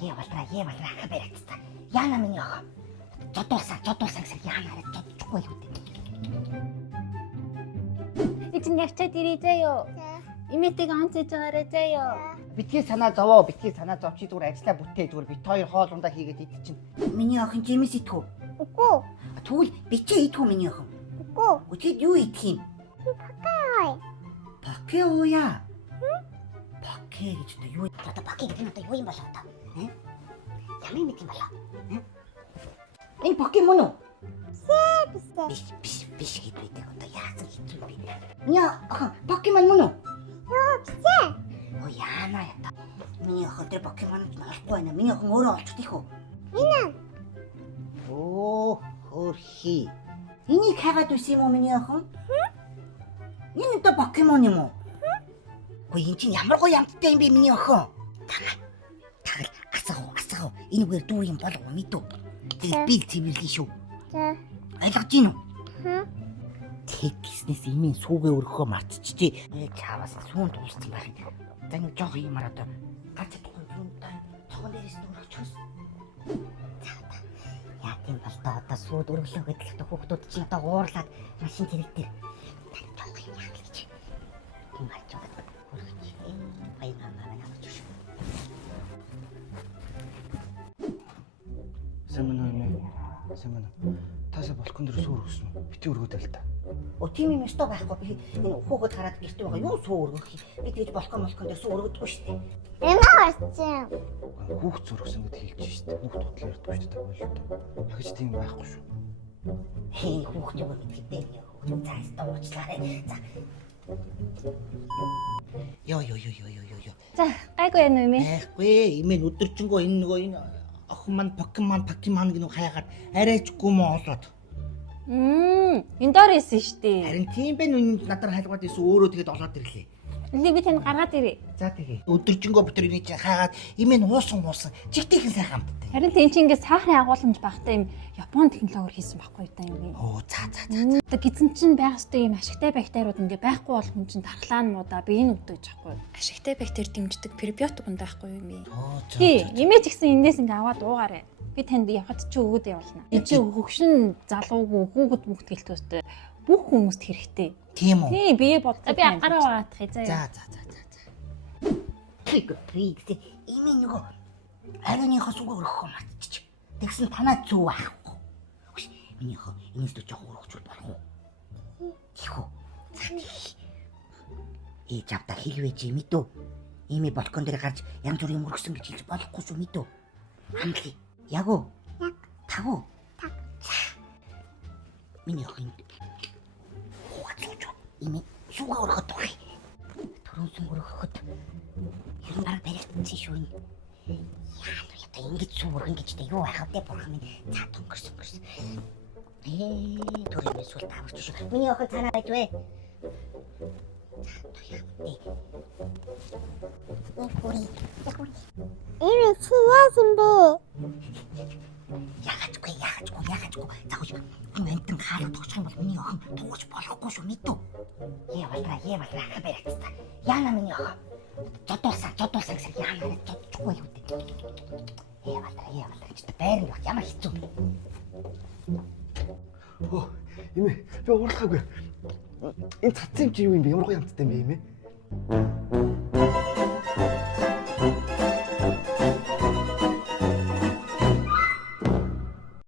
Е болраа хабэрэгцтэй. Яана миний охин. Жодуулсан гэсэн яанаараа жодчихгүй юу гэдэг. Эцэг явчаад ирээ заяо. Имэтэг онцож байгаарай заяо. Битгий санаа зовоо, чи зүгээр ажиллаа бүтээ зүгээр бит хоёр хоолундаа хийгээд идэх чинь. Миний охин жимс идэхүү. Үгүй. Тэгвэл бичээ идэхүү миний охин. Үгүй. Өчигд юу идэх юм? Пакэ ууя. Пакэ гэж одоо юу? Одоо пакэ гэдэг нь одоо юу юм болоо одоо? Ямар мэт юм болоо? Энэ пакэ мөн үү? Биш гэдэг одоо яасан хийх юм бэ? Миний охин покемон мөн үү? Оо яана ята. Миний охин тэр покемоныг олохгүй байна. Миний охин өөрөө олчих тийх үү? Энэ. Оо хөрхи. Энийг хагаад үс юм уу миний охин? Энэ одоо покемон юм уу? Гүй энэ чинь ямар гоё амттай юм бэ миний охин? Тагал асах. Энэ үгээр дүү юм болов уу мэдв? Тэгээд би цэвэрлээ шүү. За. Ойлгож гин үү? Тэгснээс имийн сүүгээ өргөхөө мартчихжээ. Чааваас сүүн дууссан байх юм. За ингэ жоох юмар одоо гарч чадахгүй юм даа. Цогон дээрээс дөрөвчөөс. Яа тийм бол одоо сууд өргөлөө гэдэг л хүүхдүүд чинь одоо уурлаад машин тэрэг дээр жоох юм яах гэж. Тийм харж байгаа. Өргөж. Баянаа ямар ч шүү. Сайн таасаа балкон дээр суур өгсөн үү? Бити өргөөд байл та. Оо тийм юм өстой байхгүй. Би энэ хүүхэд хараад гэртээ байгаа юу суу өргөх. Би тэгж балкон дээр суу өргөдөггүй шүү дээ. Энэ харцсан. Хүүхд зур өгсөн гэдээ хэлж шүү дээ. Хүүхд бодлоо ярьдгүй шүү дээ. Бойлоо. Ахиж тийм байхгүй шүү. Хей хүүхд юу гэдэгтэй нэг хүүхд цаастаа уучлаарай. За. Йоо. За, гайгүй байна уу юм ээ? Айхгүй имэн өдөржингөө энэ нөгөө энэ охин маань покемон гэнүү хаягаад арайчгүй мó олоод. Энэ доор исэн штэ. Харин тийм бэ нүн надаар хайлгаад исэн өөрөө тэгээд олоод ирлээ. Энийг би танд гаргаад ирээ. За тэгээ. Өдөржингөө бид тэрийг чинь хаягаад имэн уусан. Чигтэйхэн сайхан амттай. Харин тийм чи ингээд сахарын агуулмж багтаа юм Япон технологиор хийсэн байхгүй та юм бэ? Оо за. Одоо гизэн чинь байх ёстой юм ашигтай бактериуд ингээ байхгүй болгон чинь тархлаа нь муудаа би энэ өгдөж байхгүй. Ашигтай бактери дэмждэг пребиотик ундаа байхгүй юм бэ? Оо за. Тий, имэж гисэн эндээс ингээ аваад уугаарай. Би танд явахад чи өгөөд явуулна. Энэ чи хөгшин залуугүй хүүхэд бүгд гэлтөөстэй бүх хүмүүст хэрэгтэй. Тийм үү? Тий, бие бодлоо. Би гараа угаадах заяа. За. Трик. Имэн нөгөө ариуныхоо сүгэ өргөх юм матчих. Тэгсэн танаа зүв аахгүй. Хүш. Минийхөө энэс дэ жоох өргөчүүл болох уу? Тийхүү. За тий. Жавта хэлвэж мэдв. Ими балкон дээр гарч янз бүрийн өргөсөн гэж хэлж болохгүй шүү мэдв. Хамлий. Яг уу? Яг. Таг уу? Таг. Миний охин. Ими сүгэ өргөхөд байгаа. Төрөөсөн өргөхөд. Хэрэг бараг баригдсан шүү энэ. Яа л яа ингэж сүргэн гэжтэй юу байхав те бурхан минь цаа тонгорсон. Төрөөс сүл таварч шүү. Миний охин цаанаа байдвэ. Энэ чи яасан бэ? Яагачгүй. За хөөе. Мэнтэн хаалт тогчих юм бол миний охин туугч болохгүй шүү мэдв. Е болраа хабэрэгцтэй. Яана миний охин. Жодуулсан гэсэн яанаараа жодчихгүй юу гэдэг. Е болраа гэж байрны баг ямар хэцүү. Оо, имээ. Би уурлахаагүй. Энэ цацсан чи юу юм бэ? Ямар гоё амттай юм бэ имээ?